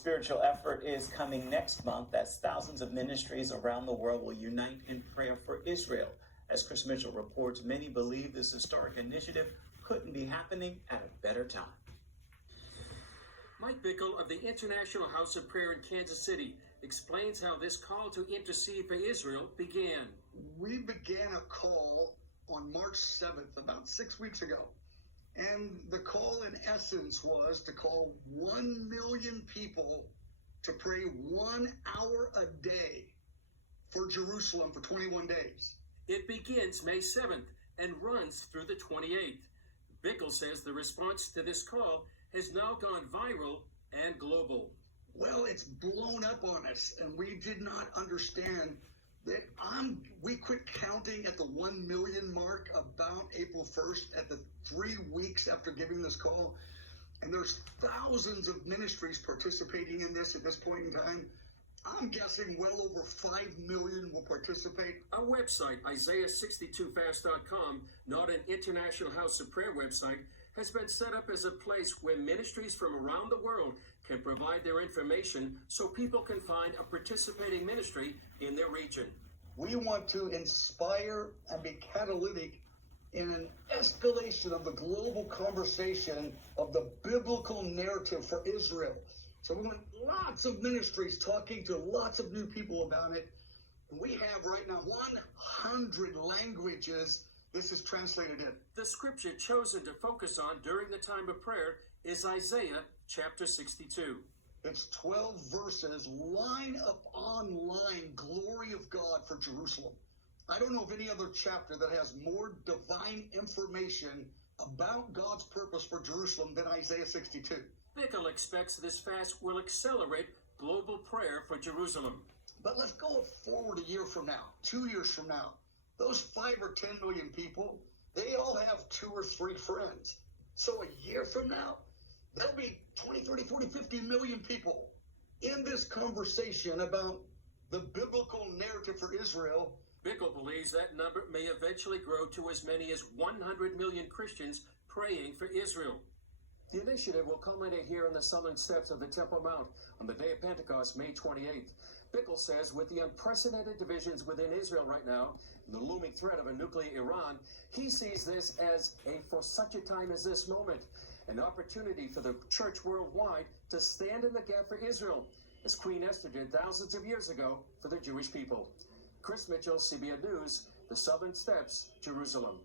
spiritual effort is coming next month as thousands of ministries around the world will unite in prayer for Israel. As Chris Mitchell reports, many believe this historic initiative couldn't be happening at a better time. Mike Bickle of the International House of Prayer in Kansas City explains how this call to intercede for Israel began. We began a call on March 7th, about 6 weeks ago. And the call in essence was to call 1 million people to pray 1 hour a day for Jerusalem for 21 days. It begins May 7th and runs through the 28th. Bickle says the response to this call has now gone viral and global. Well, it's blown up on us, and we did not understand that we quit counting at the 1 million mark about April 1st at the 3 weeks after giving this call. And there's thousands of ministries participating in this at this point in time. I'm guessing well over 5 million will participate. Our website, Isaiah62fast.com, not an International House of Prayer website, has been set up as a place where ministries from around the world can provide their information so people can find a participating ministry in their region. We want to inspire and be catalytic in an escalation of the global conversation of the biblical narrative for Israel. So we want lots of ministries talking to lots of new people about it. And we have right now 100 languages this is translated in. The scripture chosen to focus on during the time of prayer is Isaiah chapter 62. It's 12 verses, line upon line, glory of God for Jerusalem. I don't know of any other chapter that has more divine information about God's purpose for Jerusalem than Isaiah 62. Bickle expects this fast will accelerate global prayer for Jerusalem. But let's go forward a year from now, 2 years from now. Those 5 or 10 million people, they all have 2 or 3 friends. So a year from now, there'll be 20, 30, 40, 50 million people in this conversation about the biblical narrative for Israel. Bickle believes that number may eventually grow to as many as 100 million Christians praying for Israel. The initiative will culminate here on the southern steps of the Temple Mount on the day of Pentecost, May 28th. Bickle says with the unprecedented divisions within Israel right now, and the looming threat of a nuclear Iran, he sees this as for such a time as this moment, an opportunity for the church worldwide to stand in the gap for Israel, as Queen Esther did thousands of years ago for the Jewish people. Chris Mitchell, CBN News, the Southern Steps, Jerusalem.